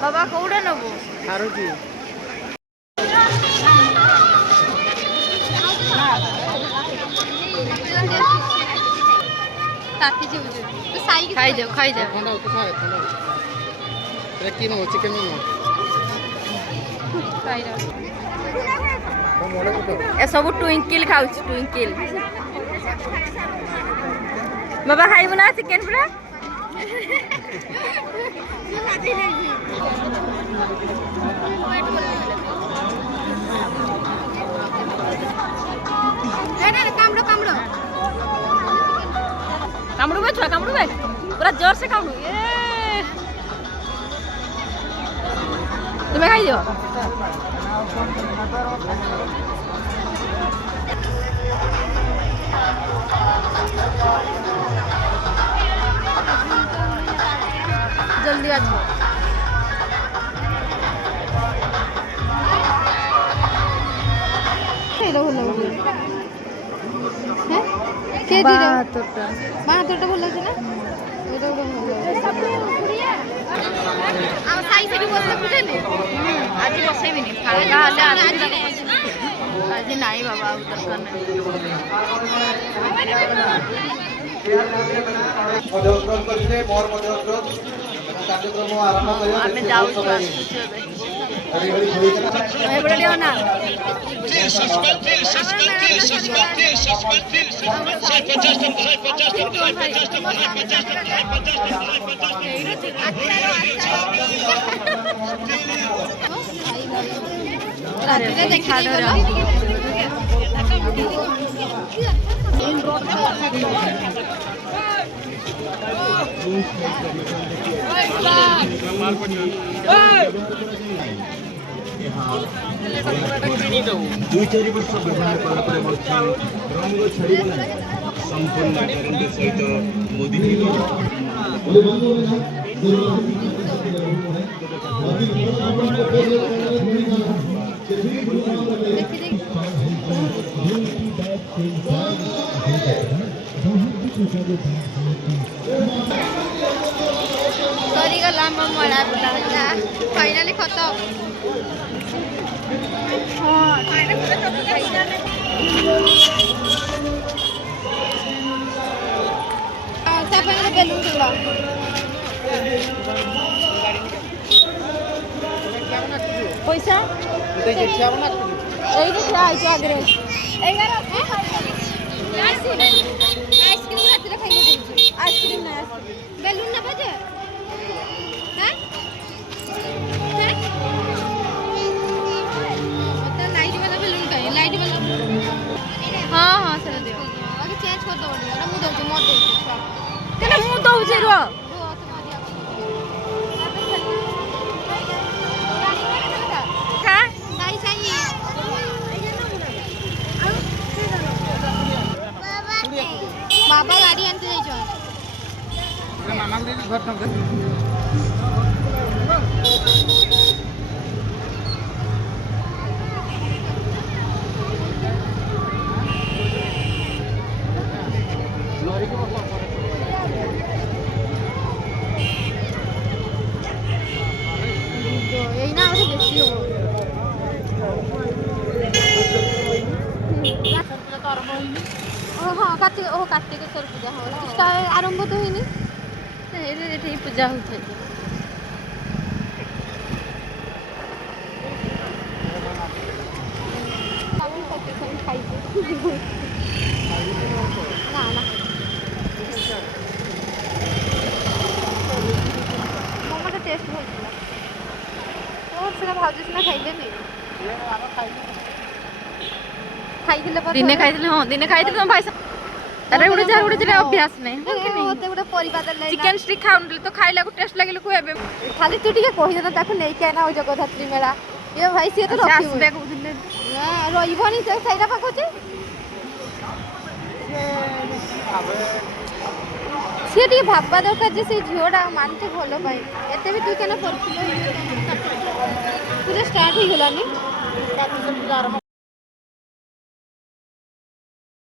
बाबा कौड़ा नबो हारुजी ताती जे बुझे तो साई खाई दे ठंडा होता है ठंडा रे की नो चिकन नो खाई दे तो मोले को ए सब ट्विंकल खाउछ ट्विंकल बाबा खाइबो ना चिकन पूरा कामड़ू बे छुआ कामड़ू बे पूरा जोर से कामड़ू ये तुम्हें खाई दियो जल्दी आ जाओ हेलो हेलो हैं के दी रे बाहातोटा बोल लागे ना ओटा आ साई से भी बोल सकते ने आज बसे भी नहीं खाएगा आज नहीं बाबा उधर करना मध्य करते मोर मध्य कार्यक्रम आरंभ करियो आमे जाऊ छी हरी हरी खोली ए बड़ा देना रात्रि देखा ଦୁଇ ଚାରି ବର୍ଷ ବ୍ୟବହାର କଲା ପରେ ମଧ୍ୟ ରଙ୍ଗ ଛାଡ଼ିବ ନାହିଁ ସମ୍ପୂର୍ଣ୍ଣ ଗ୍ୟାରେଣ୍ଟି ସହିତ ମୋଦି गला मड़ा फाइनली खत्म बेलून पैसा आगे आइसक्रीम ना बेलून ना बजे लाइट वाला बेलून का लाइट वाला हाँ हाँ सर दियो आगे चेंज कर दो एटा मु दउछ मत दउछ केना मु दउछ रो बाबा गाड़ी आनते जाइछो मामा के घर टंके यही ना और बेसी हो ହଁ କାର୍ତ୍ତିକେଶ୍ୱର ପୂଜା ହଁ ଆରମ୍ଭ ତ ହେଇନି ଏଠି ପୂଜା ହଉଛି ନା ନା ମୋମୋଟା ଟେଷ୍ଟ ଭଲ ଥିଲା ସେଟା ଭାଉଜ ସିନା ଖାଇଲେନି ଖାଇଥିଲେ ଦିନେ ଖାଇଥିଲେ ହଁ ଦିନେ ଖାଇଥିଲେ ତମ ଭାଇ ତାର ଗୋଟେ ଯାହାର ଗୋଟେ ଯେଟା ଅଭ୍ୟାସ ନାହିଁ ମତେ ଗୋଟେ ପରିବା ଦେଲେ ଚିକେନ ଷ୍ଟିକ୍ ଖାଉନଥିଲେ ତ ଖାଇଲାକୁ ଟେଷ୍ଟ ଲାଗିଲେ କହିବେ ଖାଲି ତୁ ଟିକେ କହିଦେନା ତାକୁ ନେଇକି ଆଇନା ଆଉ ଜଗଦ୍ଧାତ୍ରୀ ମେଳା ଏ ଭାଇ ସିଏ ତ ରଖିବ ଆସିବେ କହୁଥିଲେ ରହିବନି ସେ ସେଇଟା ପାଖୁଛି ସିଏ ଟିକେ ଭାବିବା ଦରକାର ଯେ ସେଇ ଝିଅଟା ମାନୁଛି ଭଲ ପାଇଁ ଏତେ ବି ତୁ କେନ କରିଥିଲୁ ପୂଜା ଷ୍ଟାର୍ଟ ହେଇଗଲାନି